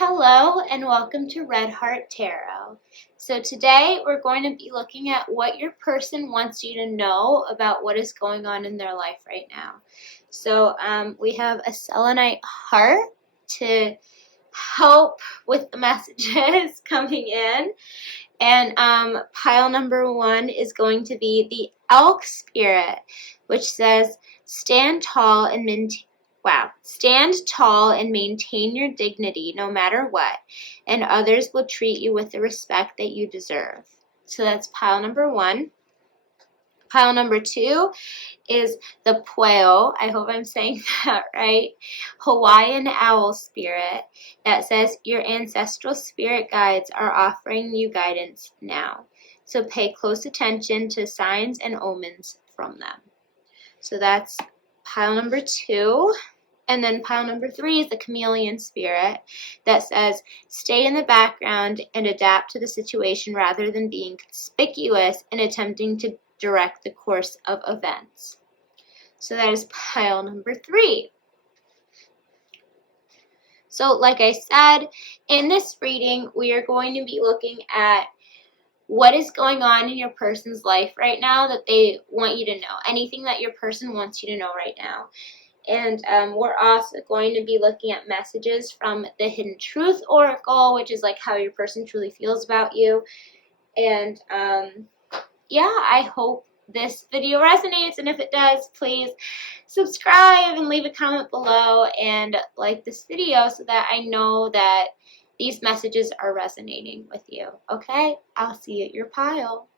Hello and welcome to Red Heart Tarot. So today we're going to be looking at what your person wants you to know about what is going on in their life right now. So we have a selenite heart to help with the messages coming in. And pile number 1 is going to be the elk spirit, which says, stand tall and maintain your dignity no matter what, and others will treat you with the respect that you deserve. So that's pile number 1. Pile number 2 is the Pueo, I hope I'm saying that right, Hawaiian owl spirit that says your ancestral spirit guides are offering you guidance now. So pay close attention to signs and omens from them. So that's pile number 2. And then pile number 3 is the chameleon spirit that says, stay in the background and adapt to the situation rather than being conspicuous and attempting to direct the course of events. So that is pile number 3. So like I said, in this reading, we are going to be looking at what is going on in your person's life right now that they want you to know. Anything that your person wants you to know right now. And we're also going to be looking at messages from the Hidden Truth Oracle, which is like how your person truly feels about you. And yeah, I hope this video resonates. And if it does, please subscribe and leave a comment below and like this video so that I know that these messages are resonating with you. Okay? I'll see you at your pile.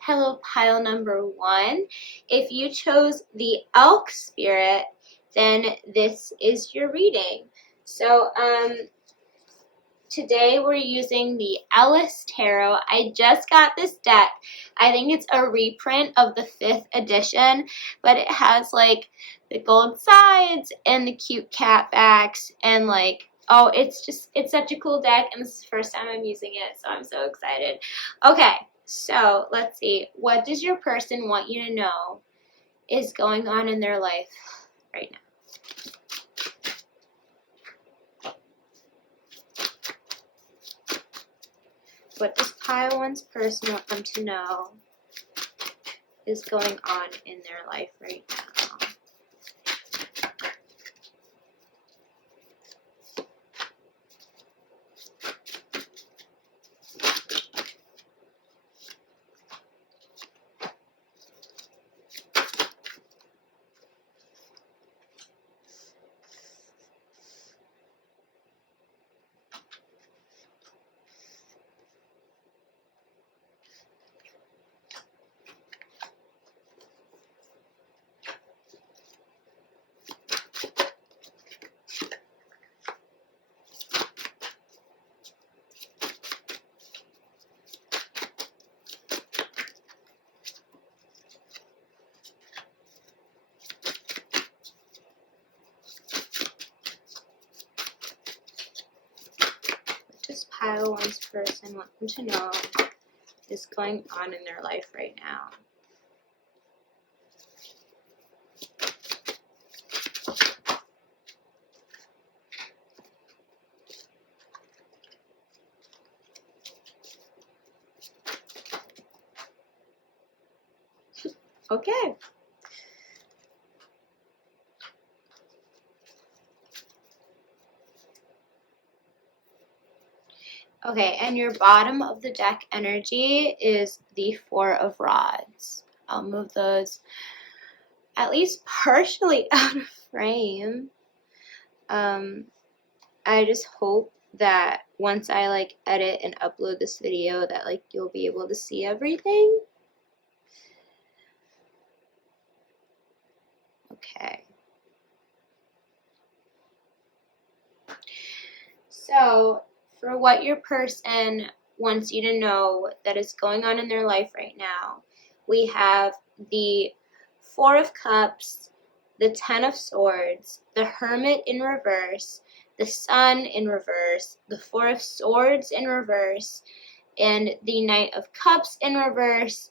Hello, pile number 1. If you chose the elk spirit, then this is your reading. So today we're using the Ellis Tarot. I just got this deck. I think it's a reprint of the 5th edition, but it has like the gold sides and the cute cat backs and like, oh, it's such a cool deck, and this is the first time I'm using it, so I'm so excited. Okay. So let's see, what does your person want you to know is going on in their life right now? What does pile 1's person want them to know is going on in their life right now? Does pile 1's person want them to know is going on in their life right now? Okay. Okay, and your bottom of the deck energy is the 4 of Rods. I'll move those at least partially out of frame. I just hope that once I like edit and upload this video that like you'll be able to see everything. Okay. So, for what your person wants you to know that is going on in their life right now, we have the 4 of Cups, the 10 of Swords, the Hermit in reverse, the Sun in reverse, the 4 of Swords in reverse, and the Knight of Cups in reverse.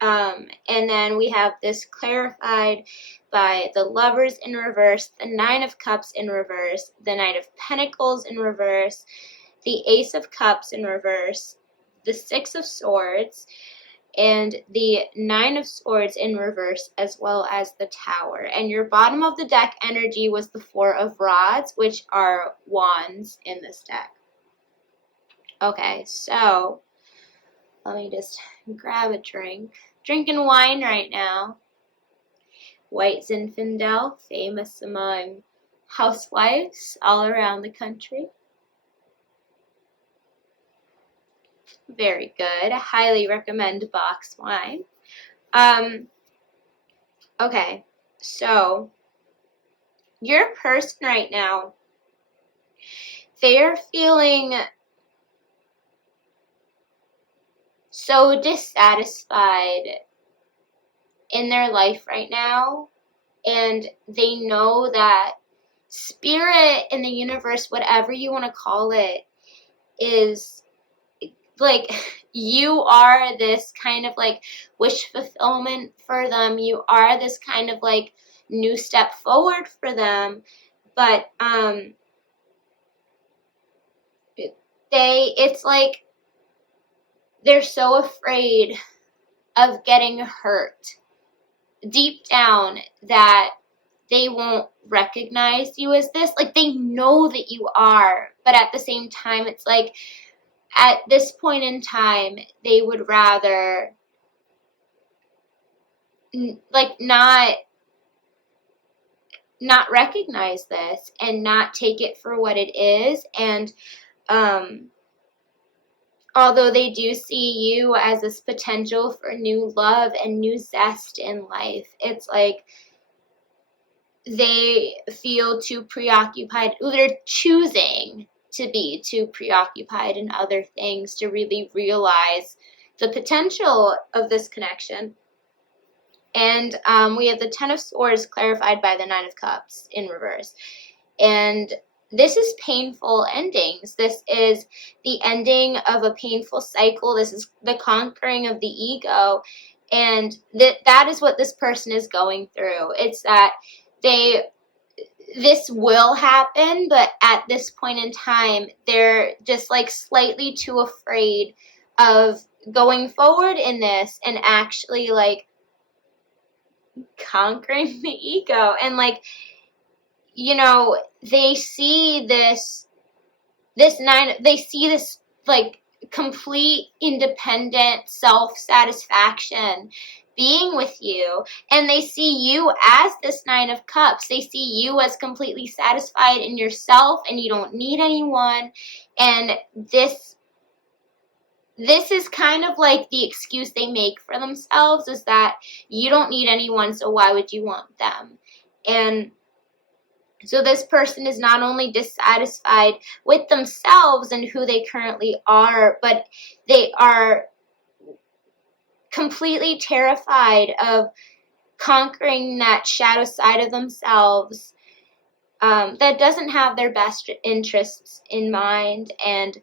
And then we have this clarified by the Lovers in reverse, the Nine of Cups in reverse, the Knight of Pentacles in reverse, the Ace of Cups in reverse, the Six of Swords, and the Nine of Swords in reverse, as well as the Tower. And your bottom of the deck energy was the Four of Rods, which are wands in this deck. Okay, so let me just grab a drink. Drinking wine right now. White Zinfandel, famous among housewives all around the country. Very good. I highly recommend box wine. Okay, so your person right now, they're feeling so dissatisfied in their life right now, and they know that spirit in the universe, whatever you want to call it, is like, you are this kind of like wish fulfillment for them. You are this kind of like new step forward for them, but it's like they're so afraid of getting hurt deep down that they won't recognize you as this. Like, they know that you are, but at the same time, it's like, at this point in time, they would rather like not recognize this and not take it for what it is. And although they do see you as this potential for new love and new zest in life, it's like they feel too preoccupied. They're choosing to be too preoccupied in other things to really realize the potential of this connection. And we have the Ten of Swords clarified by the Nine of Cups in reverse. And this is painful endings. This is the ending of a painful cycle. This is the conquering of the ego. And that is what this person is going through. It's that this will happen, but at this point in time, they're just like slightly too afraid of going forward in this and actually like conquering the ego. And like, you know, they see this like complete independent self-satisfaction being with you, and they see you as this Nine of Cups. They see you as completely satisfied in yourself, and you don't need anyone. And this is kind of like the excuse they make for themselves, is that you don't need anyone, so why would you want them? And so this person is not only dissatisfied with themselves and who they currently are, but they are completely terrified of conquering that shadow side of themselves that doesn't have their best interests in mind. And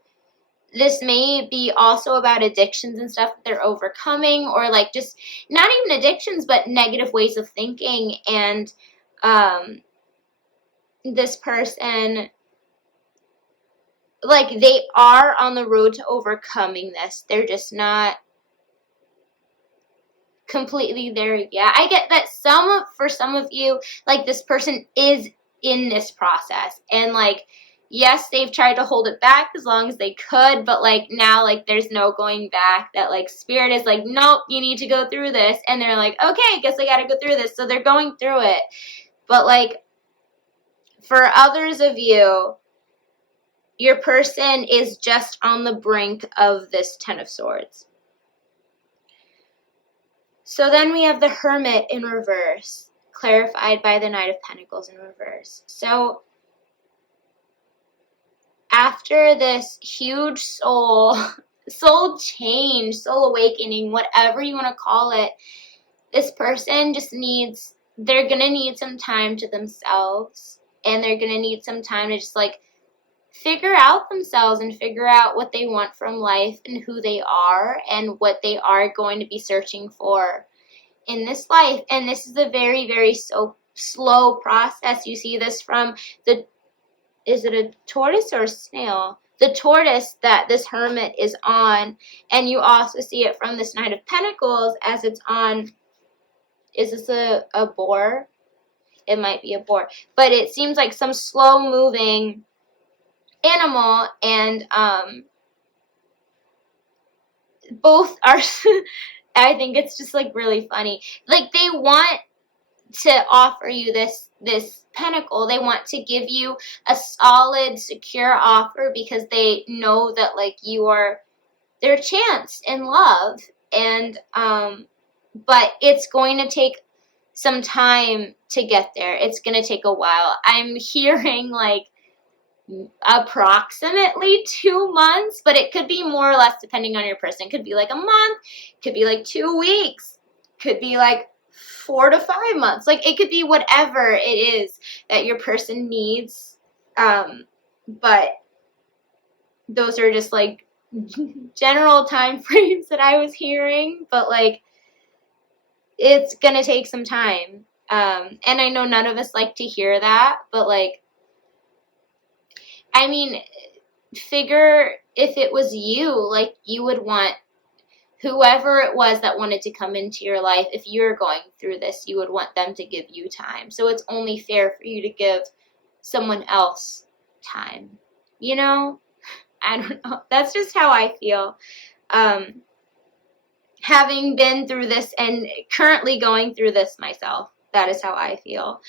this may be also about addictions and stuff that they're overcoming, or like just not even addictions, but negative ways of thinking. And this person, like, they are on the road to overcoming this. They're just not completely there yet. I get that for some of you, like, this person is in this process, and like, yes, they've tried to hold it back as long as they could, but like now, like, there's no going back. That like spirit is like, nope, you need to go through this, and they're like, okay, I guess I gotta go through this. So they're going through it. But like, for others of you, your person is just on the brink of this Ten of Swords. So then we have the Hermit in reverse, clarified by the Knight of Pentacles in reverse. So after this huge soul change, soul awakening, whatever you want to call it, this person just they're going to need some time to themselves, and they're going to need some time to just like figure out themselves and figure out what they want from life and who they are and what they are going to be searching for in this life. And this is a very, very slow process. You see this from is it a tortoise or a snail? The tortoise that this hermit is on, and you also see it from this Knight of Pentacles as it's on, is this a boar? It might be a boar, but it seems like some slow moving animal, and both are I think it's just like really funny. Like they want to offer you this pentacle. They want to give you a solid, secure offer because they know that like you are their chance in love. And but it's going to take some time to get there. It's going to take a while. I'm hearing like approximately 2 months, but it could be more or less depending on your person. It could be like a month, could be like 2 weeks, could be like 4 to 5 months. Like it could be whatever it is that your person needs. But those are just like general time frames that I was hearing, but like it's gonna take some time. And I know none of us like to hear that, but like, I mean, figure if it was you, like you would want whoever it was that wanted to come into your life, if you're going through this, you would want them to give you time. So it's only fair for you to give someone else time. You know? I don't know. That's just how I feel. Having been through this and currently going through this myself, that is how I feel.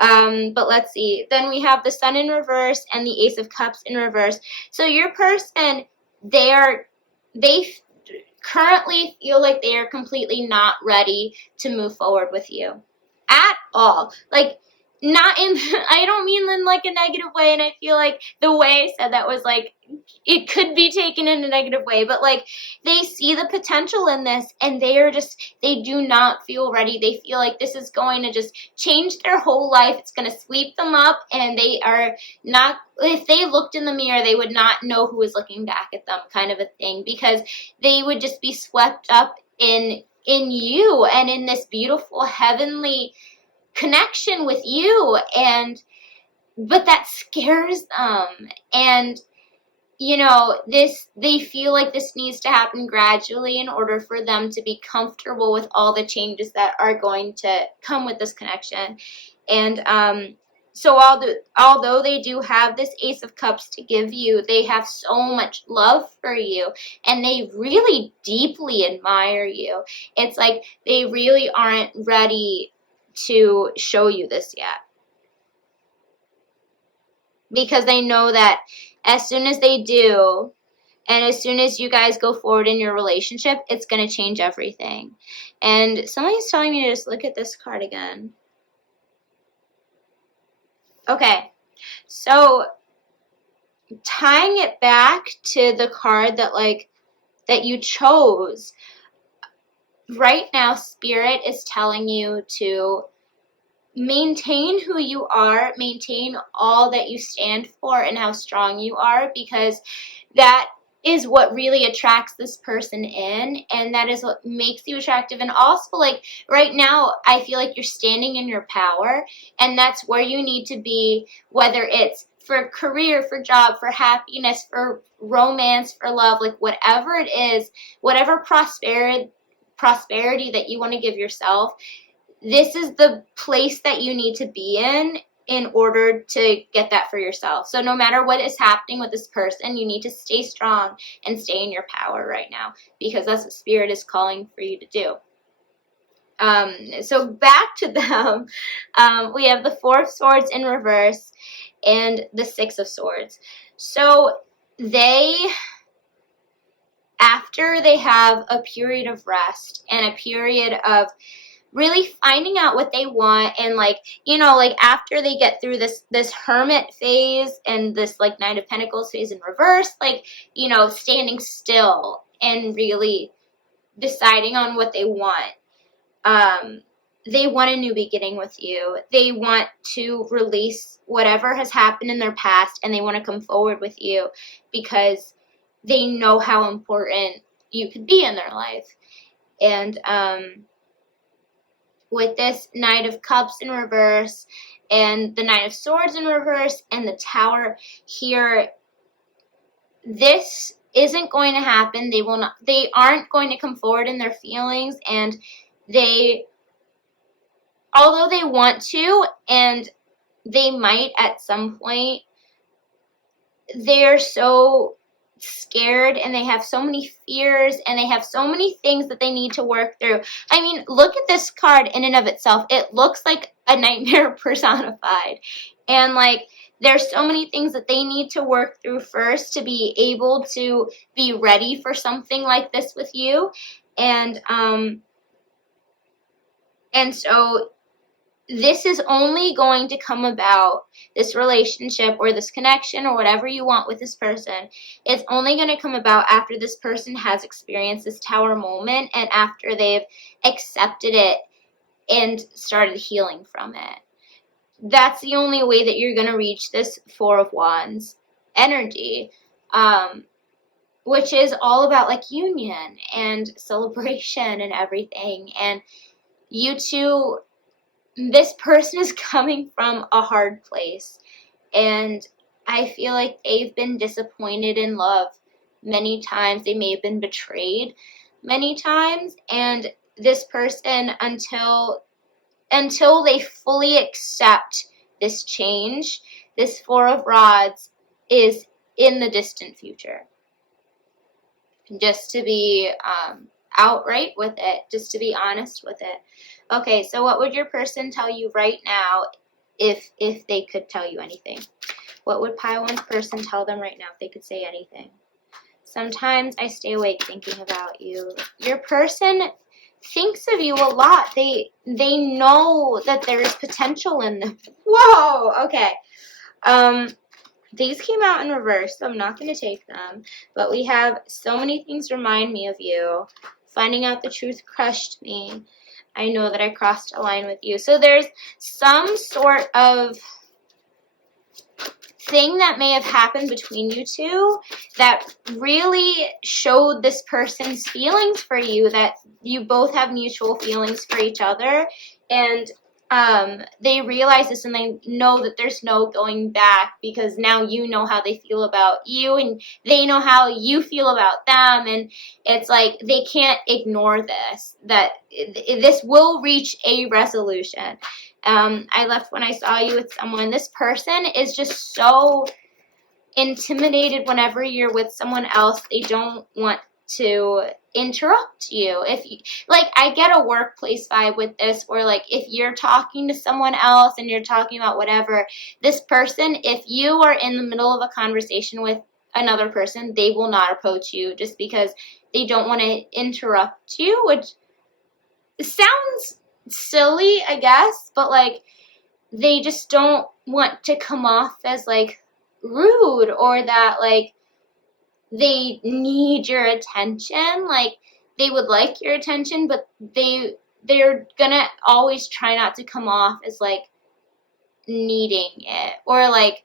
But let's see. Then we have the Sun in reverse and the Ace of Cups in reverse. So your person, they currently feel like they are completely not ready to move forward with you at all. Like, not in, I don't mean in like a negative way, and I feel like the way I said that was like, it could be taken in a negative way, but like they see the potential in this and they do not feel ready. They feel like this is going to just change their whole life. It's going to sweep them up, and they are not, if they looked in the mirror, they would not know who was looking back at them, kind of a thing, because they would just be swept up in you and in this beautiful heavenly connection with you. But that scares them, and you know, they feel like this needs to happen gradually in order for them to be comfortable with all the changes that are going to come with this connection. And so although they do have this Ace of Cups to give you, they have so much love for you, and they really deeply admire you. It's like they really aren't ready to show you this yet, because they know that as soon as they do, and as soon as you guys go forward in your relationship, it's going to change everything. And somebody's telling me to just look at this card again. Okay, so tying it back to the card that you chose, right now Spirit is telling you to maintain who you are, maintain all that you stand for and how strong you are, because that is what really attracts this person in, and that is what makes you attractive. And also, like, right now, I feel like you're standing in your power, and that's where you need to be, whether it's for career, for job, for happiness, for romance, for love, like whatever it is, whatever prosperity that you want to give yourself, this is the place that you need to be in order to get that for yourself. So no matter what is happening with this person, you need to stay strong and stay in your power right now, because that's what Spirit is calling for you to do. So back to them, we have the Four of Swords in reverse and the Six of Swords. So after they have a period of rest and a period of really finding out what they want, and like, you know, like after they get through this hermit phase and this like Knight of Pentacles phase in reverse, like, you know, standing still and really deciding on what they want, they want a new beginning with you. They want to release whatever has happened in their past, and they want to come forward with you because they know how important you could be in their life. And with this Knight of Cups in reverse and the Knight of Swords in reverse and the Tower here, this isn't going to happen. They aren't going to come forward in their feelings, and although they want to, and they might at some point, they're so scared and they have so many fears and they have so many things that they need to work through. I mean, look at this card in and of itself. It looks like a nightmare personified. And like, there's so many things that they need to work through first to be able to be ready for something like this with you. And so this is only going to come about, this relationship or this connection or whatever you want with this person, it's only going to come about after this person has experienced this Tower moment and after they've accepted it and started healing from it. That's the only way that you're going to reach this Four of Wands energy, which is all about like union and celebration and everything. And you two, this person is coming from a hard place, and I feel like they've been disappointed in love many times. They may have been betrayed many times, and this person, until they fully accept this change, this Four of Rods is in the distant future. Just to be outright with it, just to be honest with it. Okay, so what would your person tell you right now if they could tell you anything? What would Pile 1's person tell them right now if they could say anything? Sometimes I stay awake thinking about you. Your person thinks of you a lot. They know that there is potential in them. Whoa, okay. These came out in reverse, so I'm not going to take them. But we have so many things remind me of you. Finding out the truth crushed me. I know that I crossed a line with you. So there's some sort of thing that may have happened between you two that really showed this person's feelings for you, that you both have mutual feelings for each other. And they realize this and they know that there's no going back because now you know how they feel about you and they know how you feel about them, and it's like they can't ignore this, that this will reach a resolution. I left when I saw you with someone. This person is just so intimidated whenever you're with someone else. They don't want to interrupt you. If you, like, I get a workplace vibe with this, where like if you're talking to someone else and you're talking about whatever, this person, if you are in the middle of a conversation with another person, they will not approach you just because they don't want to interrupt you, which sounds silly, I guess, but like they just don't want to come off as like rude or that like they need your attention. Like, they would like your attention, but they're gonna always try not to come off as like needing it or like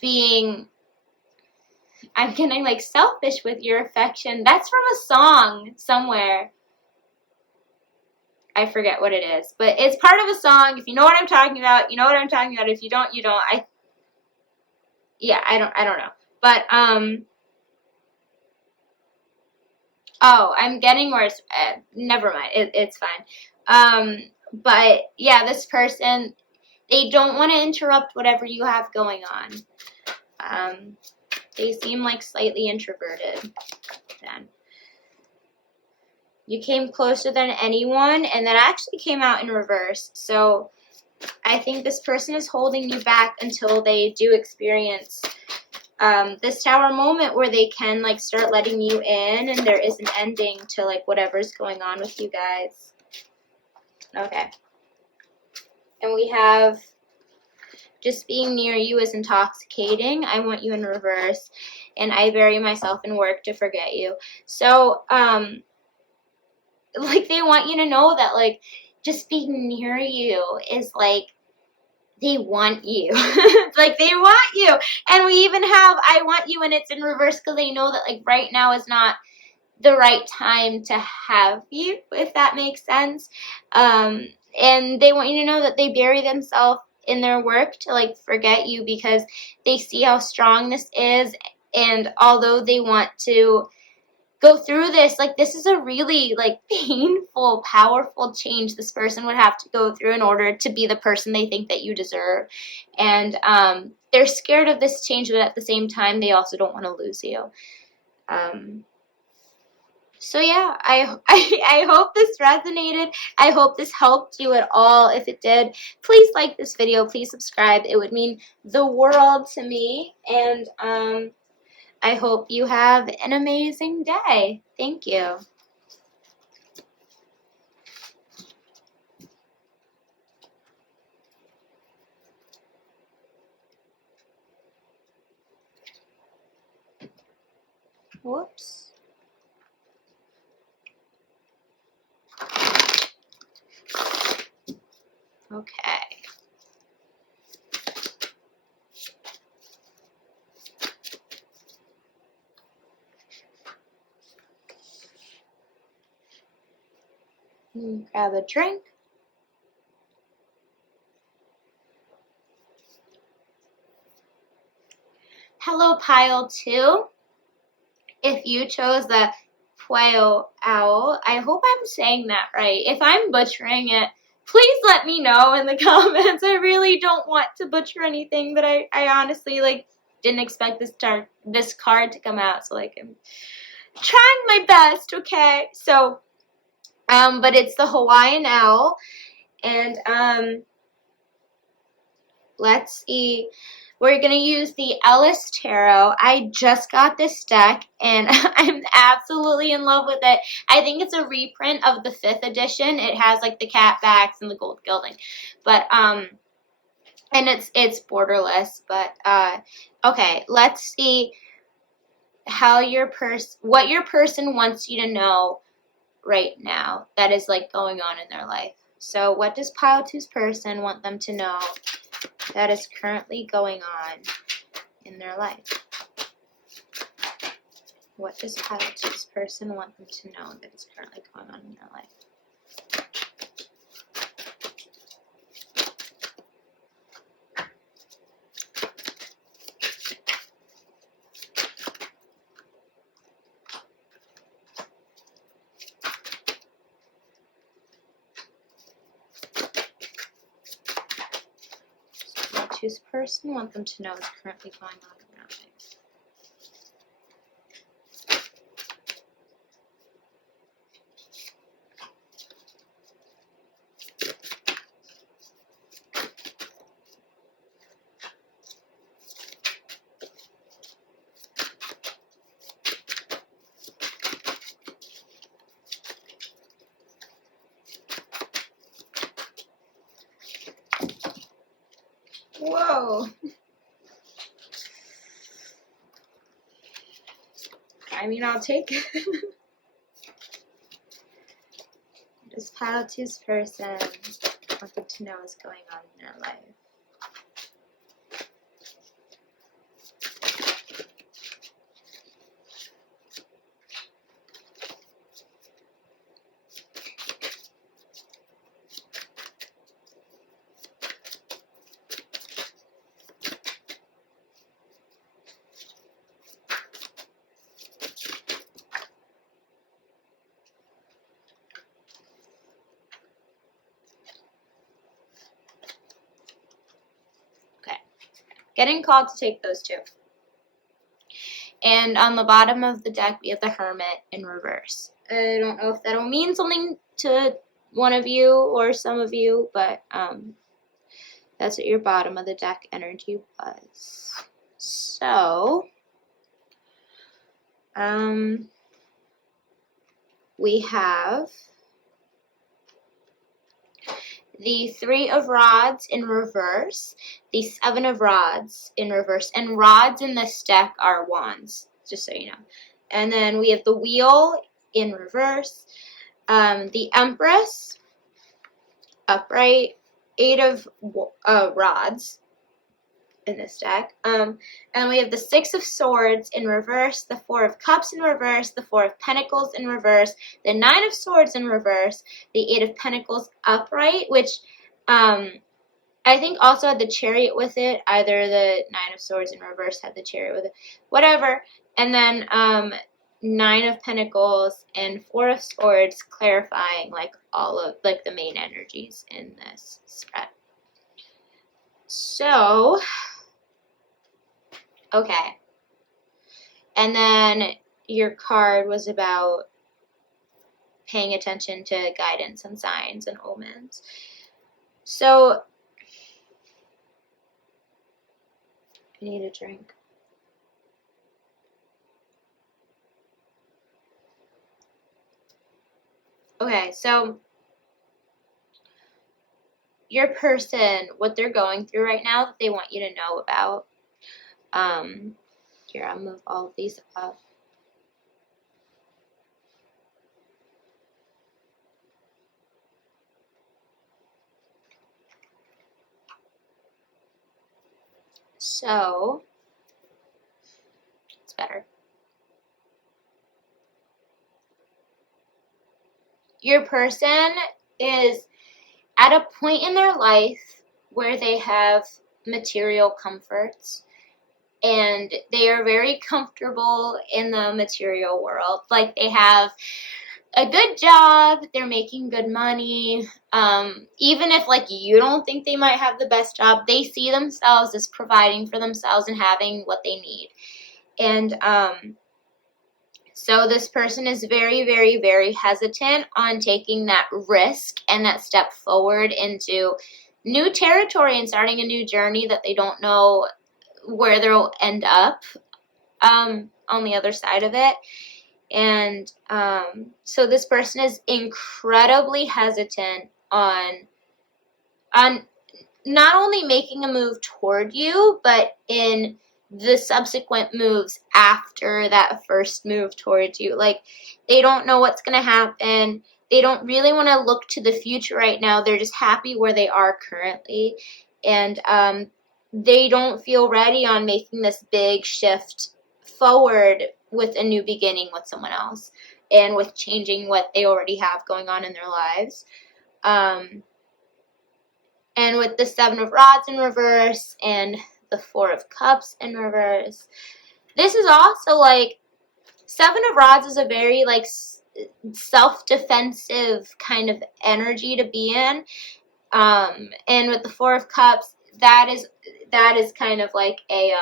being, I'm getting like selfish with your affection. That's from a song somewhere. I forget what it is, but it's part of a song. If you know what I'm talking about, you know what I'm talking about. If you don't, you don't. I don't know. But, oh, I'm getting worse. Never mind. It's fine. But, yeah, this person, they don't want to interrupt whatever you have going on. They seem like slightly introverted then. You came closer than anyone, and that actually came out in reverse. So I think this person is holding you back until they do experience this Tower moment where they can like start letting you in and there is an ending to like whatever's going on with you guys. Okay. And we have just being near you is intoxicating. I want you in reverse. And I bury myself in work to forget you. So, like, they want you to know that, like, just being near you is like, they want you. Like, they want you. And we even have I want you, and it's in reverse because they know that, like, right now is not the right time to have you, if that makes sense. And they want you to know that they bury themselves in their work to, like, forget you because they see how strong this is. And although they want to go through this, like, this is a really, like, painful, powerful change this person would have to go through in order to be the person they think that you deserve. And they're scared of this change, but at the same time, they also don't want to lose you. So yeah, I hope this resonated. I hope this helped you at all. If it did, please like this video. Please subscribe. It would mean the world to me. And I hope you have an amazing day. Thank you. Whoops. Okay. Grab a drink. Hello, pile 2. If you chose the Pueo Owl, I hope I'm saying that right. If I'm butchering it, please let me know in the comments. I really don't want to butcher anything, but I honestly, like, didn't expect this card to come out, so, like, I'm trying my best, okay? So, but it's the Hawaiian Owl, and let's see. We're going to use the Ellis Tarot. I just got this deck, and I'm absolutely in love with it. I think it's a reprint of the 5th edition. It has, like, the cat backs and the gold gilding. But, and it's borderless. But, okay, let's see how what your person wants you to know right now that is, like, going on in their life. So what does pile 2's person want them to know that is currently going on in their life? What does pile 2's person want them to know that is currently going on in their life? Whose person want them to know is currently going on in their life. Whoa. I mean, I'll take it. Just pile 2's person want them to know what's going on in their life. Getting called to take those 2. And on the bottom of the deck, we have the Hermit in reverse. I don't know if that'll mean something to one of you or some of you, but that's what your bottom of the deck energy was. So, we have the 3 of Rods in reverse, the 7 of Rods in reverse, and rods in this deck are wands, just so you know. And then we have the Wheel in reverse, the Empress, upright, 8 of rods in this deck. And we have the 6 of swords in reverse, the 4 of cups in reverse, the 4 of pentacles in reverse, the 9 of swords in reverse, the 8 of pentacles upright, which I think also had the chariot with it. Either the 9 of swords in reverse had the chariot with it, whatever. And then 9 of pentacles and 4 of swords, clarifying like all of like the main energies in this spread. So, okay. And then your card was about paying attention to guidance and signs and omens. So, I need a drink. Okay, so your person, what they're going through right now that they want you to know about. Here, I'll move all of these up. So, it's better. Your person is at a point in their life where they have material comforts and they are very comfortable in the material world. Like they have a good job, they're making good money. Even if like you don't think they might have the best job, they see themselves as providing for themselves and having what they need. And so this person is very, very, very hesitant on taking that risk and that step forward into new territory and starting a new journey that they don't know where they'll end up on the other side of it. And so this person is incredibly hesitant on not only making a move toward you, but in the subsequent moves after that first move towards you. Like, they don't know what's going to happen. They don't really want to look to the future right now. They're just happy where they are currently. And they don't feel ready on making this big shift forward with a new beginning with someone else and with changing what they already have going on in their lives. And with the 7 of rods in reverse and the 4 of cups in reverse, this is also like 7 of rods is a very like self-defensive kind of energy to be in. And with the 4 of cups, that is kind of like a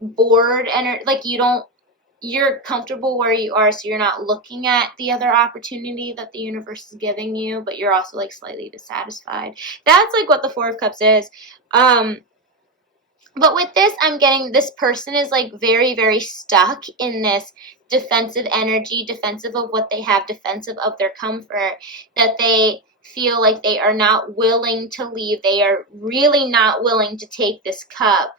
bored energy. Like you're comfortable where you are, so you're not looking at the other opportunity that the universe is giving you, but you're also like slightly dissatisfied. That's like what the 4 of cups is. But with this, I'm getting this person is like very, very stuck in this defensive energy, defensive of what they have, defensive of their comfort, that they feel like they are not willing to leave. They are really not willing to take this cup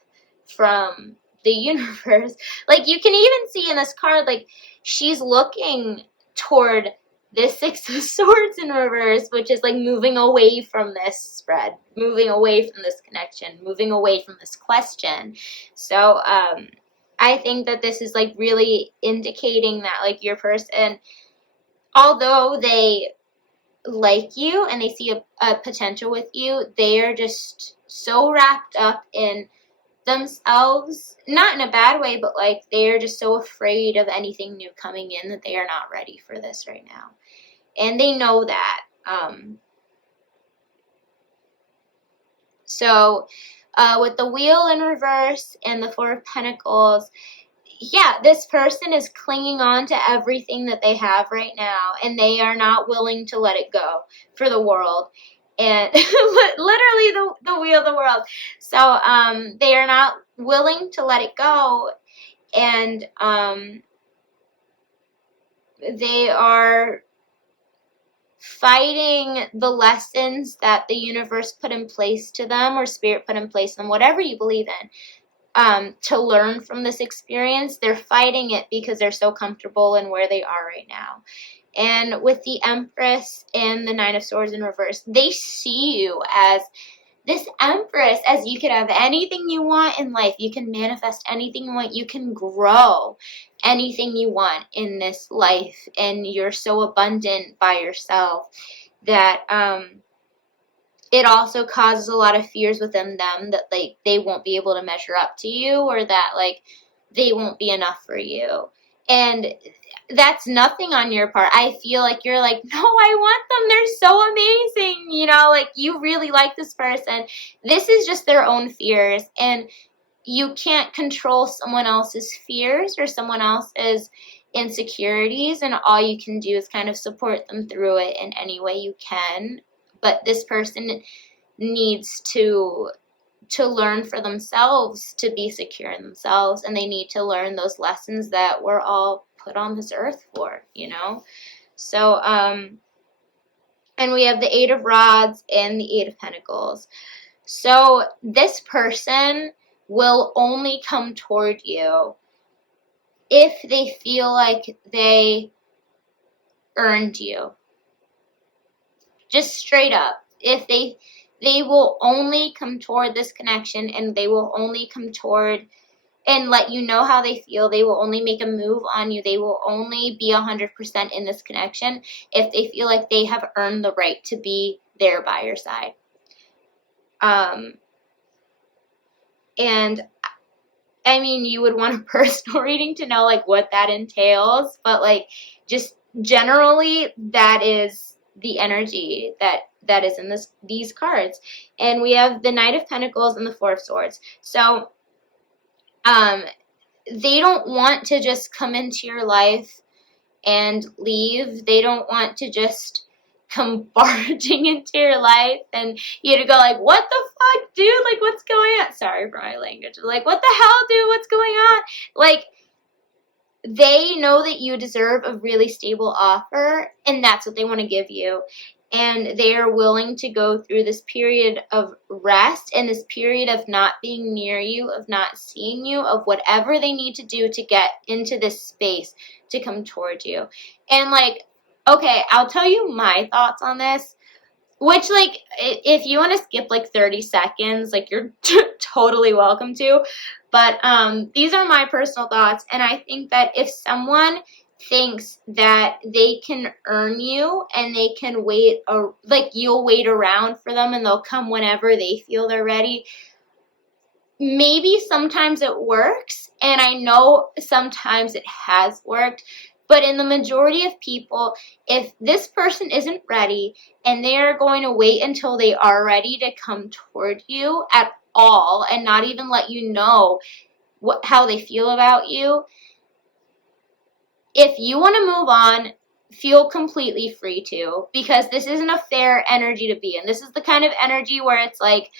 from the universe. Like, you can even see in this card, like, she's looking toward this 6 of swords in reverse, which is like moving away from this spread, moving away from this connection, moving away from this question. So I think that this is like really indicating that like your person, although they like you and they see a potential with you, they are just so wrapped up in themselves, not in a bad way, but like they're just so afraid of anything new coming in that they are not ready for this right now. And they know that. So with the wheel in reverse and the 4 of pentacles, yeah, this person is clinging on to everything that they have right now, and they are not willing to let it go for the world. And literally the wheel of the world. So they are not willing to let it go, and they are fighting the lessons that the universe put in place to them, or spirit put in place to them, whatever you believe in, to learn from this experience. They're fighting it because they're so comfortable in where they are right now. And with the Empress and the Nine of Swords in reverse, they see you as this Empress, as you could have anything you want in life. You can manifest anything you want. You can grow anything you want in this life. And you're so abundant by yourself that it also causes a lot of fears within them that, like, they won't be able to measure up to you, or that, like, they won't be enough for you. And that's nothing on your part. I feel like you're like, no, I want them. They're so amazing. You know, like, you really like this person. This is just their own fears. And you can't control someone else's fears or someone else's insecurities. And all you can do is kind of support them through it in any way you can. But this person needs to learn for themselves to be secure in themselves, and they need to learn those lessons that we're all put on this earth for, you know? So, and we have the Eight of Rods and the Eight of Pentacles. So this person will only come toward you if they feel like they earned you. Just straight up. If they will only come toward this connection, and they will only come toward and let you know how they feel. They will only make a move on you. They will only be 100% in this connection if they feel like they have earned the right to be there by your side. And I mean, you would want a personal reading to know, like, what that entails, but, like, just generally, that is the energy that is in these cards. And we have the Knight of Pentacles and the Four of Swords. So they don't want to just come into your life and leave. They don't want to just come barging into your life and you to go like, what the fuck, dude? Like, what's going on? Sorry for my language. Like, what the hell, dude? What's going on? Like, they know that you deserve a really stable offer, and that's what they want to give you. And they are willing to go through this period of rest and this period of not being near you, of not seeing you, of whatever they need to do to get into this space to come towards you. And, like, okay, I'll tell you my thoughts on this, which, like, if you want to skip, like, 30 seconds, like, you're totally welcome to. But these are my personal thoughts, and I think that if someone thinks that they can earn you and they can wait, or like, you'll wait around for them and they'll come whenever they feel they're ready, maybe sometimes it works, and I know sometimes it has worked, but in the majority of people, if this person isn't ready and they are going to wait until they are ready to come toward you at all and not even let you know how they feel about you, if you want to move on, feel completely free to, because this isn't a fair energy to be in. This is the kind of energy where it's like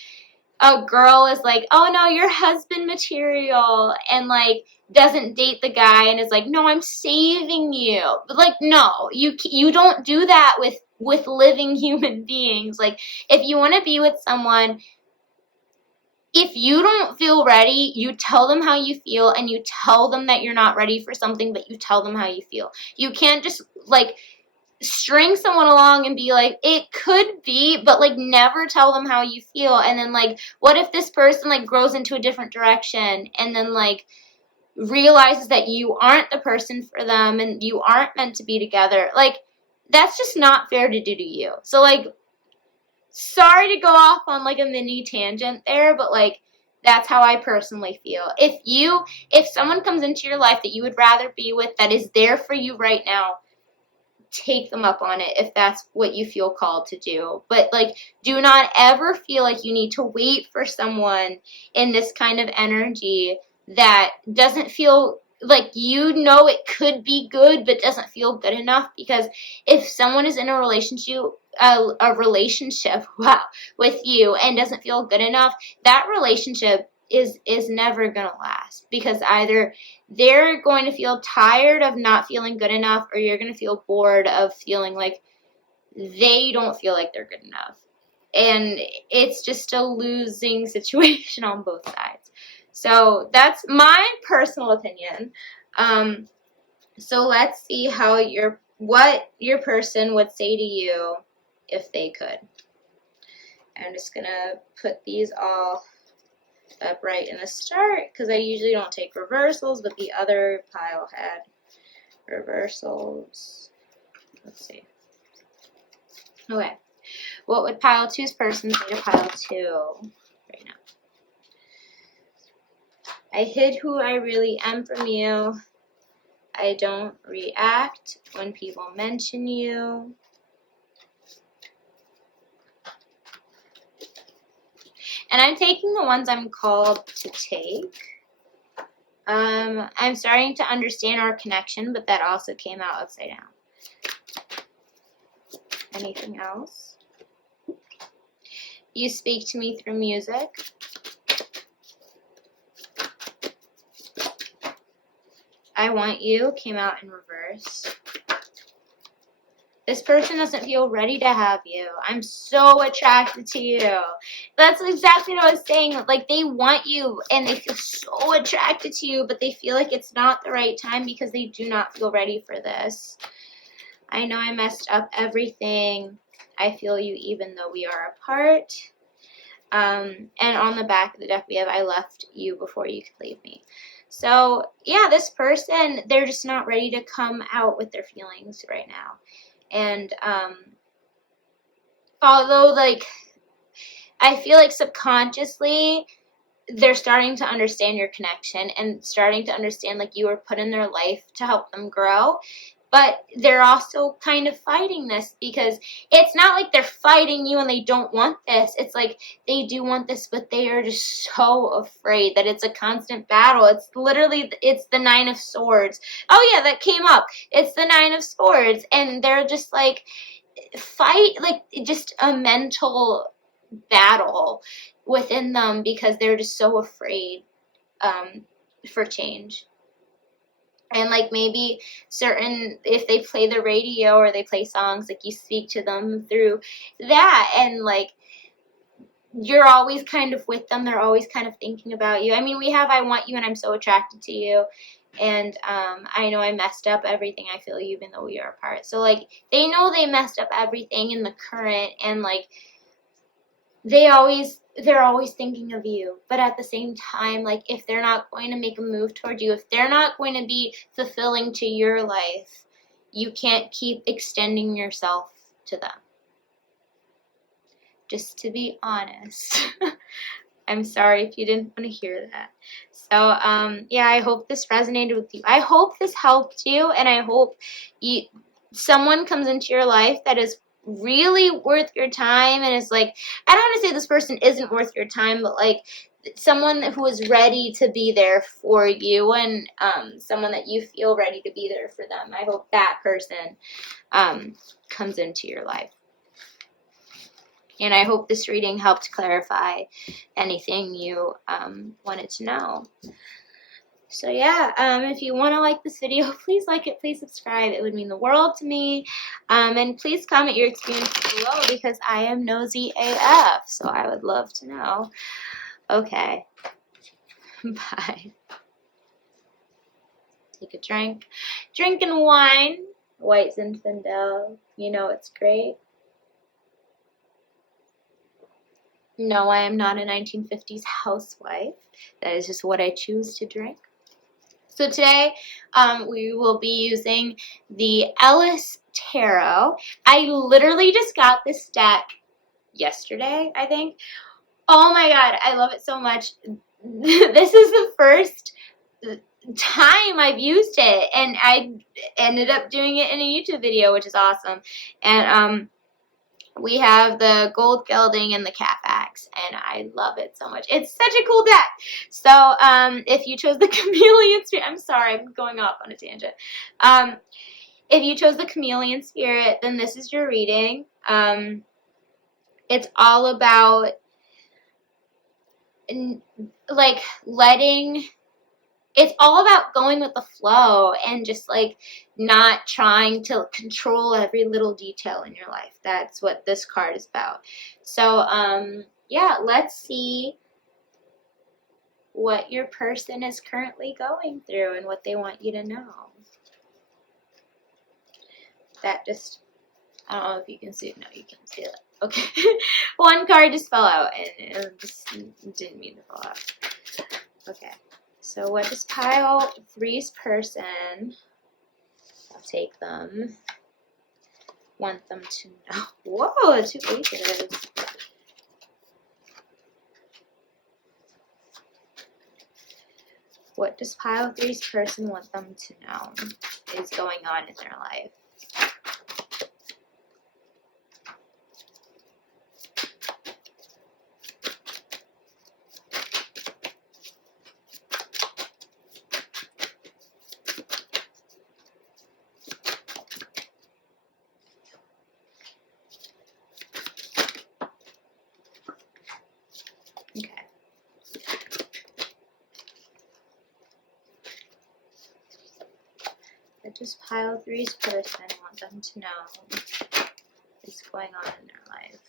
a girl is like, oh no, you're husband material, and like doesn't date the guy and is like, no, I'm saving you. But like, no, you don't do that with living human beings. Like, if you want to be with someone, if you don't feel ready, you tell them how you feel, and you tell them that you're not ready for something, but you tell them how you feel. You can't just, like, string someone along and be like, it could be, but, like, never tell them how you feel. And then, like, what if this person, like, grows into a different direction and then, like, realizes that you aren't the person for them and you aren't meant to be together? Like, that's just not fair to do to you. So, like, sorry to go off on, like, a mini tangent there, but, like, that's how I personally feel. If someone comes into your life that you would rather be with, that is there for you right now, take them up on it if that's what you feel called to do. But, like, do not ever feel like you need to wait for someone in this kind of energy that doesn't feel like, you know, it could be good but doesn't feel good enough. Because if someone is in a relationship with you and doesn't feel good enough, that relationship is never gonna last, because either they're going to feel tired of not feeling good enough, or you're going to feel bored of feeling like they don't feel like they're good enough. And it's just a losing situation on both sides. So that's my personal opinion. So let's see how your what your person would say to you if they could. I'm just going to put these all upright in the start because I usually don't take reversals, but the other pile had reversals. Let's see. Okay. What would pile 2's person say to pile 2 right now? I hid who I really am from you. I don't react when people mention you. And I'm taking the ones I'm called to take. I'm starting to understand our connection, but that also came out upside down. Anything else? You speak to me through music. I want you came out in reverse. This person doesn't feel ready to have you. I'm so attracted to you. That's exactly what I was saying. Like, they want you and they feel so attracted to you, but they feel like it's not the right time because they do not feel ready for this. I know I messed up everything. I feel you even though we are apart. And on the back of the deck we have, I left you before you could leave me. So, yeah, this person, they're just not ready to come out with their feelings right now. And although, like, I feel like subconsciously they're starting to understand your connection and starting to understand, like, you were put in their life to help them grow. But they're also kind of fighting this because it's not like they're fighting you and they don't want this. It's like they do want this, but they are just so afraid that it's a constant battle. It's literally, it's the 9 of Swords. Oh yeah, that came up. It's the 9 of Swords. And they're just like, fight, like just a mental battle within them because they're just so afraid for change. And, like, maybe certain, if they play the radio or they play songs, like, you speak to them through that. And, like, you're always kind of with them. They're always kind of thinking about you. I mean, we have I want you and I'm so attracted to you. And I know I messed up everything. I feel you even though we are apart. So, like, they know they messed up everything in the current. And, like, they're always thinking of you, but at the same time, like, if they're not going to make a move toward you, if they're not going to be fulfilling to your life, you can't keep extending yourself to them. Just to be honest. I'm sorry if you didn't want to hear that. So, yeah, I hope this resonated with you. I hope this helped you, and I hope someone comes into your life that is really worth your time and is like, I don't want to say this person isn't worth your time, but like someone who is ready to be there for you and someone that you feel ready to be there for them. I hope that person comes into your life. And I hope this reading helped clarify anything you wanted to know. So yeah, if you want to like this video, please like it, please subscribe. It would mean the world to me. And please comment your experience below because I am nosy AF, so I would love to know. Okay, bye. Take a drink. Drinking wine, White Zinfandel. You know it's great. No, I am not a 1950s housewife. That is just what I choose to drink. So today we will be using the Ellis Tarot. I literally just got this deck yesterday, I think. Oh my god, I love it so much. This is the first time I've used it, and I ended up doing it in a YouTube video, which is awesome. And we have the gold gilding and the Cafax, and I love it so much. It's such a cool deck. So if you chose the Chameleon Spirit, I'm sorry, I'm going off on a tangent. If you chose the Chameleon Spirit, then this is your reading. It's all about like it's all about going with the flow and just like not trying to control every little detail in your life. That's what this card is about. So yeah, let's see what your person is currently going through and what they want you to know. That just, I don't know if you can see it. No, you can't see it. Okay. One card just fell out, and it just didn't mean to fall out. Okay. So what does pile 3's person, I'll take them, want them to know? Whoa, 2 aces. What does pile 3's person want them to know is going on in their life? Okay. What does pile 3's person want them to know is going on in their life?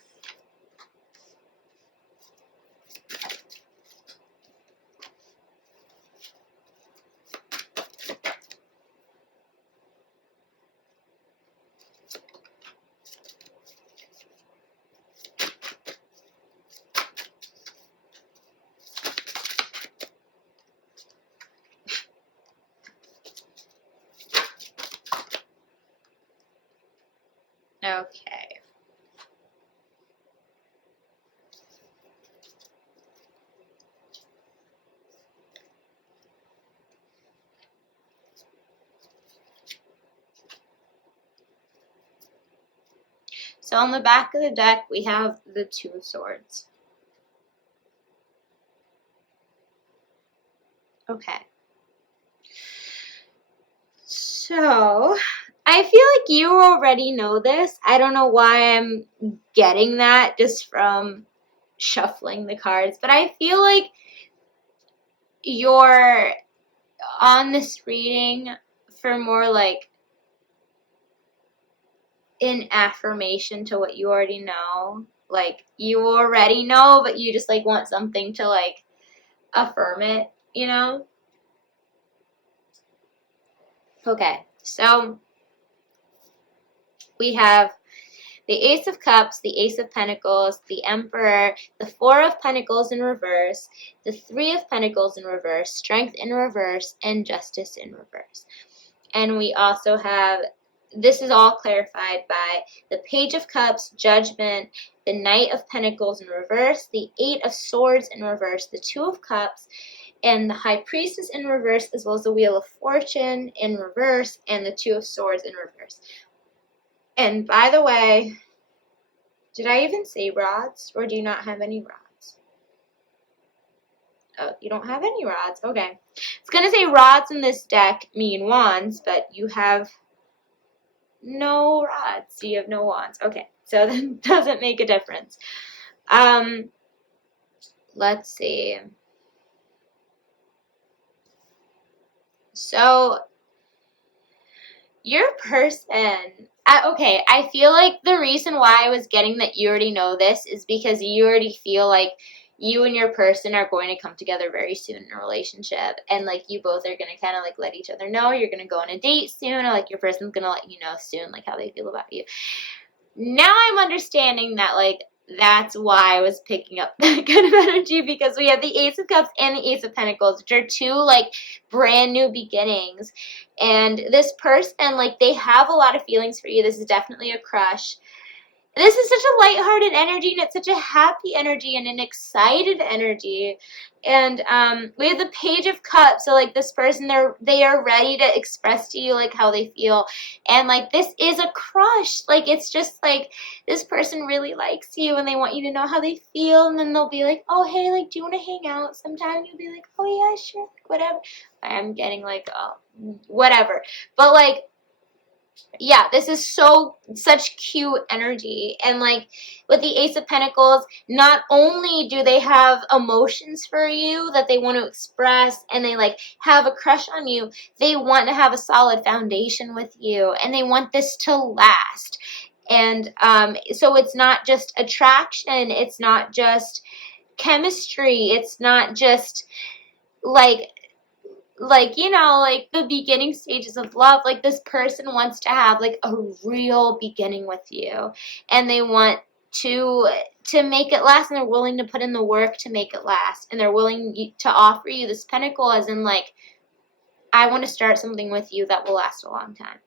Okay. So on the back of the deck, we have the 2 of Swords. Okay. So, I feel like you already know this. I don't know why I'm getting that just from shuffling the cards, but I feel like you're on this reading for more like an affirmation to what you already know. Like, you already know, but you just like want something to like affirm it, you know? Okay, so we have the Ace of Cups, the Ace of Pentacles, the Emperor, the 4 of Pentacles in reverse, the 3 of Pentacles in reverse, Strength in reverse, and Justice in reverse. And we also have, this is all clarified by the Page of Cups, Judgment, the Knight of Pentacles in reverse, the 8 of Swords in reverse, the 2 of Cups, and the High Priestess in reverse, as well as the Wheel of Fortune in reverse, and the 2 of Swords in reverse. And by the way, did I even say rods, or do you not have any rods? Oh, you don't have any rods. Okay. It's going to say rods in this deck mean wands, but you have no rods. You have no wands. Okay. So that doesn't make a difference. Let's see. So, your person, okay, I feel like the reason why I was getting that you already know this is because you already feel like you and your person are going to come together very soon in a relationship, and like you both are going to kind of like let each other know you're going to go on a date soon, or like your person's going to let you know soon like how they feel about you. Now I'm understanding that like that's why I was picking up that kind of energy, because we have the Ace of Cups and the Ace of Pentacles, which are 2 like brand new beginnings. And this person, like, they have a lot of feelings for you. This is definitely a crush. This is such a lighthearted energy, and it's such a happy energy and an excited energy. And we have the Page of Cups, so like this person, they are ready to express to you like how they feel, and like this is a crush. Like, it's just like this person really likes you, and they want you to know how they feel, and then they'll be like, oh hey, like, do you want to hang out sometime? You'll be like, oh yeah, sure, like, whatever. I'm getting like, oh, whatever, but like, yeah, this is such cute energy. And like with the Ace of Pentacles, not only do they have emotions for you that they want to express, and they like have a crush on you, they want to have a solid foundation with you, and they want this to last. And so it's not just attraction, it's not just chemistry, it's not just like like, you know, like the beginning stages of love, like this person wants to have like a real beginning with you, and they want to make it last, and they're willing to put in the work to make it last, and they're willing to offer you this pinnacle, as in like, I want to start something with you that will last a long time.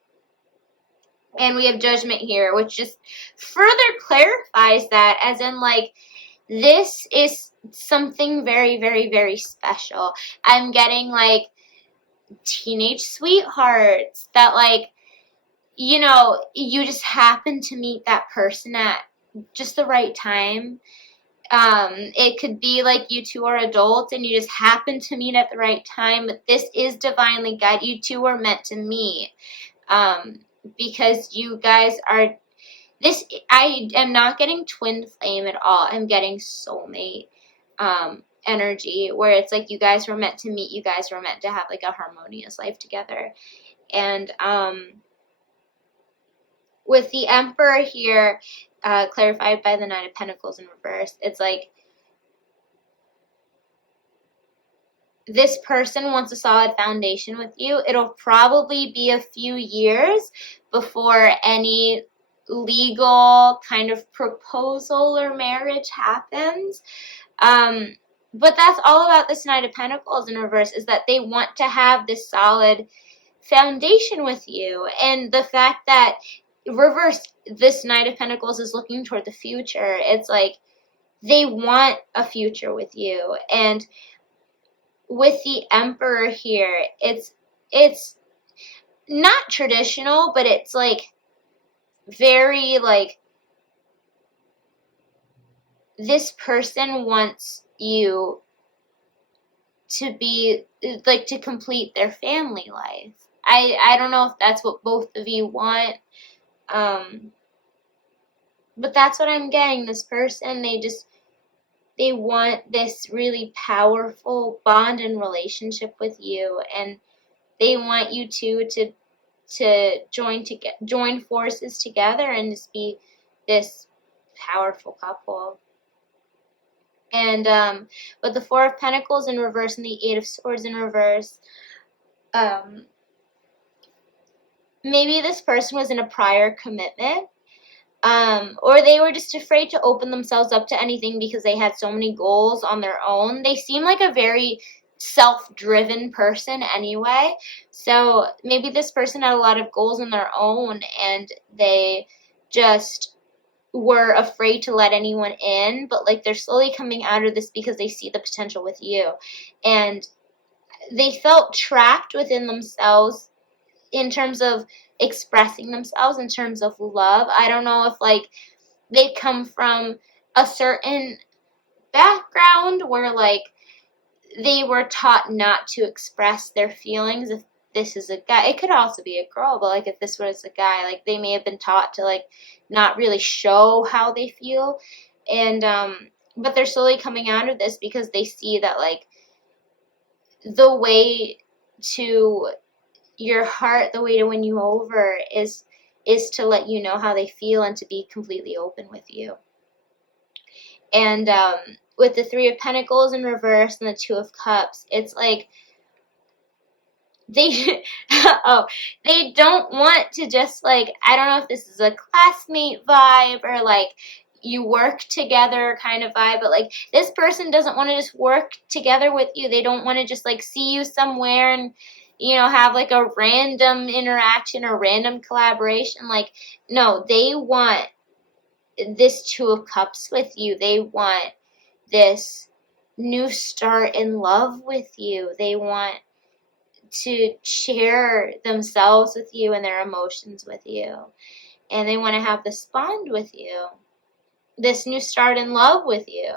And we have judgment here, which just further clarifies that, as in like, this is something very, very, very special. I'm getting like teenage sweethearts that, like, you know, you just happen to meet that person at just the right time. It could be like you two are adults and you just happen to meet at the right time, but this is divinely guided. You two are meant to meet, because you guys are this. I am not getting twin flame at all. I'm getting soulmate energy, where it's like you guys were meant to meet, you guys were meant to have like a harmonious life together. And with the Emperor here, clarified by the Nine of Pentacles in reverse, it's like this person wants a solid foundation with you. It'll probably be a few years before any legal kind of proposal or marriage happens. But that's all about this Knight of Pentacles in reverse, is that they want to have this solid foundation with you. And the fact that reverse, this Knight of Pentacles is looking toward the future. It's like they want a future with you. And with the Emperor here, it's not traditional, but it's like very like, this person wants you to be like, to complete their family life. I don't know if that's what both of you want, but that's what I'm getting. This person, they want this really powerful bond and relationship with you, and they want you two to join forces together and just be this powerful couple. And with the Four of Pentacles in reverse and the Eight of Swords in reverse, maybe this person was in a prior commitment, or they were just afraid to open themselves up to anything because they had so many goals on their own. They seem like a very self-driven person anyway, so maybe this person had a lot of goals on their own, and they just were afraid to let anyone in, but like, they're slowly coming out of this because they see the potential with you, and they felt trapped within themselves in terms of expressing themselves, in terms of love. I don't know if like they come from a certain background where like they were taught not to express their feelings. If this is a guy, it could also be a girl, but like if this was a guy, like they may have been taught to like not really show how they feel, and but they're slowly coming out of this because they see that like the way to your heart, the way to win you over is to let you know how they feel and to be completely open with you. And with the Three of Pentacles in reverse and the Two of Cups, it's like they they don't want to just like, I don't know if this is a classmate vibe or like you work together kind of vibe, but like this person doesn't want to just work together with you. They don't want to just like see you somewhere and, you know, have like a random interaction or random collaboration. Like, no, they want this Two of Cups with you. They want this new start in love with you. They want to share themselves with you and their emotions with you. And they want to have this bond with you, this new start in love with you.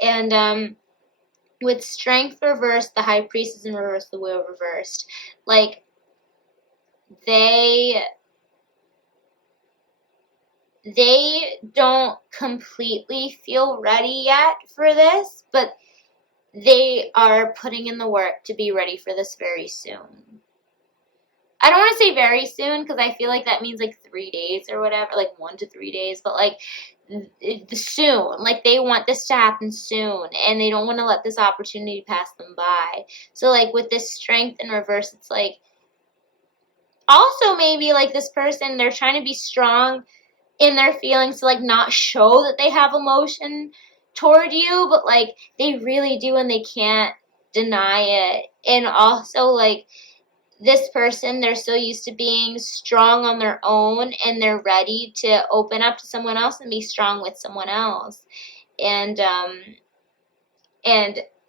And with Strength reversed, the High Priestess in reverse, the Wheel reversed, like they don't completely feel ready yet for this, but they are putting in the work to be ready for this very soon. I don't want to say very soon because I feel like that means like 3 days or whatever, like 1 to 3 days, but like soon. Like they want this to happen soon and they don't want to let this opportunity pass them by. So like with this strength in reverse, it's like also maybe like this person, they're trying to be strong in their feelings to like not show that they have emotion toward you, but like they really do and they can't deny it. And also like this person, they're so used to being strong on their own and they're ready to open up to someone else and be strong with someone else. And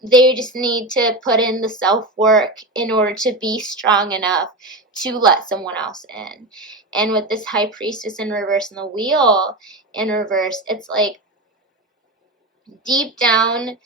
they just need to put in the self-work in order to be strong enough to let someone else in. And with this High Priestess in reverse and the Wheel in reverse, it's like deep down,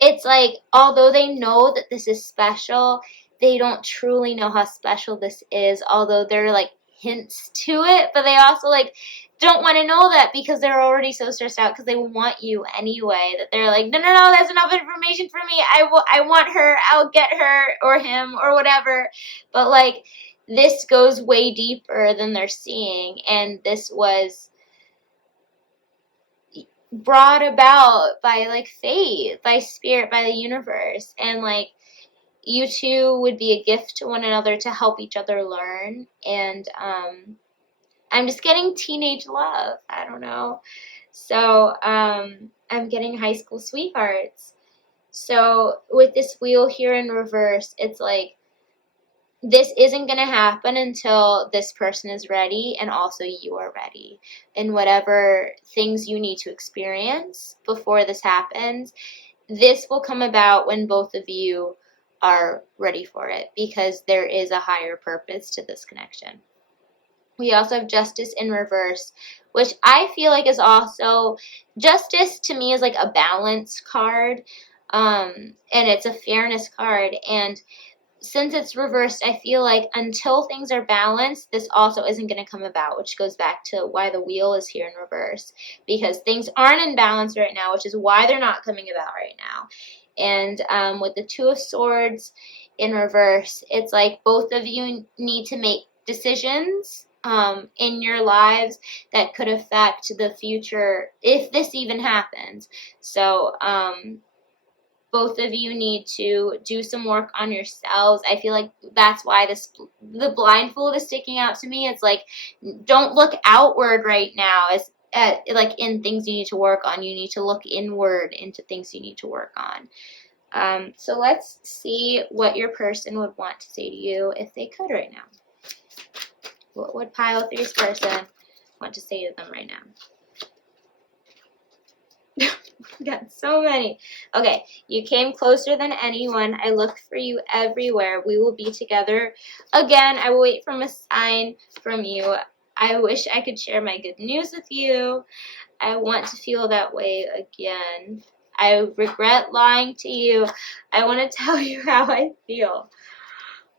it's like although they know that this is special, they don't truly know how special this is, although there are like hints to it, but they also like don't want to know that because they're already so stressed out because they want you anyway, that they're like, no, that's enough information for me. I want her, I'll get her or him or whatever. But like this goes way deeper than they're seeing, and this was brought about by like fate, by spirit, by the universe, and like you two would be a gift to one another to help each other learn. And I'm just getting teenage love. I don't know. So I'm getting high school sweethearts. So with this Wheel here in reverse, it's like this isn't going to happen until this person is ready and also you are ready. And whatever things you need to experience before this happens, this will come about when both of you are ready for it, because there is a higher purpose to this connection. We also have Justice in reverse, which I feel like is also, Justice to me is like a balance card, and it's a fairness card. And since it's reversed, I feel like until things are balanced, this also isn't going to come about, which goes back to why the Wheel is here in reverse, because things aren't in balance right now, which is why they're not coming about right now. And with the Two of Swords in reverse, it's like both of you need to make decisions in your lives that could affect the future if this even happens. So both of you need to do some work on yourselves. I feel like that's why the blindfold is sticking out to me. It's like, don't look outward right now as like in things you need to work on. You need to look inward into things you need to work on. So let's see what your person would want to say to you if they could right now. What would pile 3's person want to say to them right now? Got so many. Okay, you came closer than anyone. I looked for you everywhere. We will be together again. I will wait for a sign from you. I wish I could share my good news with you. I want to feel that way again. I regret lying to you. I want to tell you how I feel.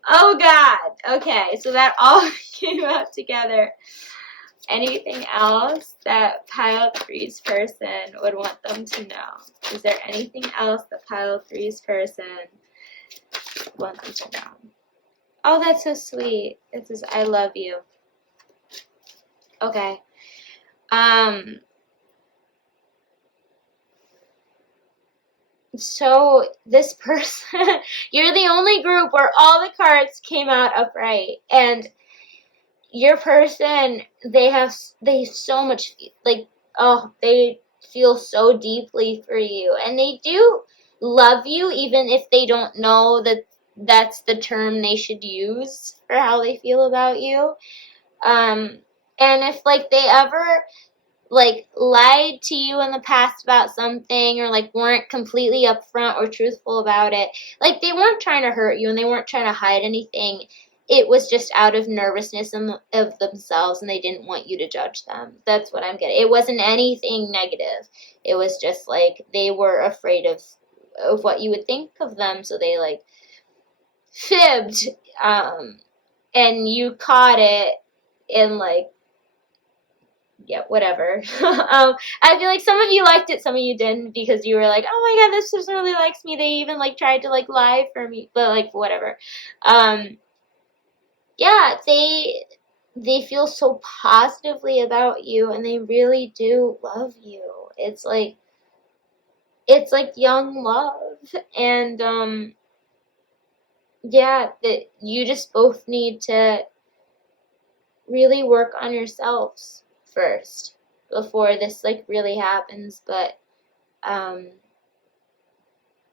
Oh God. Okay, so that all came out together. Anything else that pile 3's person would want them to know? Is there anything else that pile 3's person wants them to know? Oh, that's so sweet. It says, I love you. Okay. So this person, you're the only group where all the cards came out upright, and your person, they so much, like, oh, they feel so deeply for you, and they do love you even if they don't know that that's the term they should use for how they feel about you. And if like they ever like lied to you in the past about something, or like weren't completely upfront or truthful about it, like they weren't trying to hurt you and they weren't trying to hide anything. It was just out of nervousness of themselves, and they didn't want you to judge them. That's what I'm getting. It wasn't anything negative. It was just like they were afraid of what you would think of them, so they like fibbed, and you caught it, and like, yeah, whatever. I feel like some of you liked it, some of you didn't, because you were like, oh my God, this person really likes me. They even like tried to like lie for me, but like whatever. yeah, they feel so positively about you, and they really do love you. It's like young love, and yeah, that you just both need to really work on yourselves first before this like really happens. But um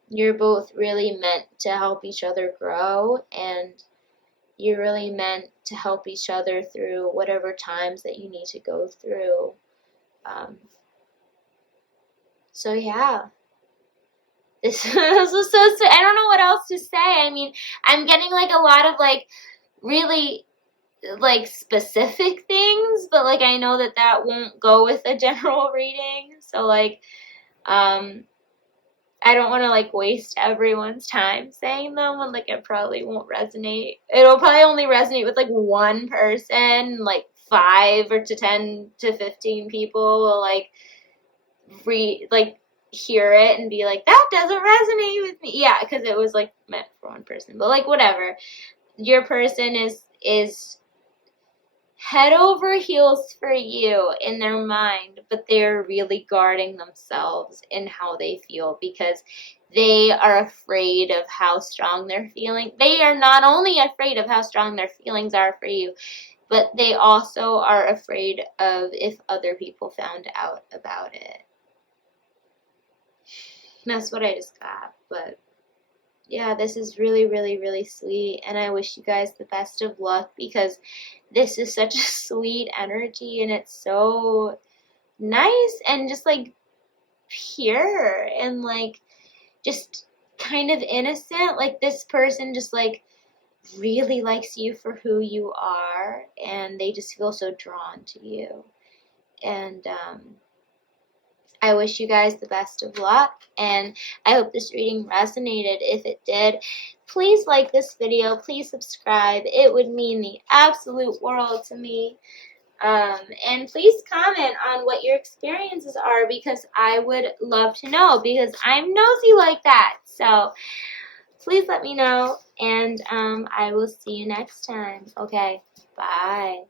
you're both really meant to help each other grow, and you're really meant to help each other through whatever times that you need to go through. um so yeah, this was so I don't know what else to say. I mean, I'm getting like a lot of like really like specific things, but like I know that that won't go with a general reading. So like I don't want to like waste everyone's time saying them, and like it probably won't resonate. It'll probably only resonate with like one person, like 5 or to 10 to 15 people will like hear it and be like, that doesn't resonate with me. Yeah, because it was like meant for one person. But like whatever. Your person is head over heels for you in their mind, but they're really guarding themselves in how they feel, because they are afraid of how strong they're feeling. They are not only afraid of how strong their feelings are for you, but they also are afraid of if other people found out about it. That's what I just got. But yeah, this is really, really, really sweet, and I wish you guys the best of luck, because this is such a sweet energy, and it's so nice and just like pure and like just kind of innocent. Like this person just like really likes you for who you are, and they just feel so drawn to you. And I wish you guys the best of luck, and I hope this reading resonated. If it did, please like this video, please subscribe. It would mean the absolute world to me. And please comment on what your experiences are, because I would love to know, because I'm nosy like that. So please let me know, and I will see you next time. Okay, bye.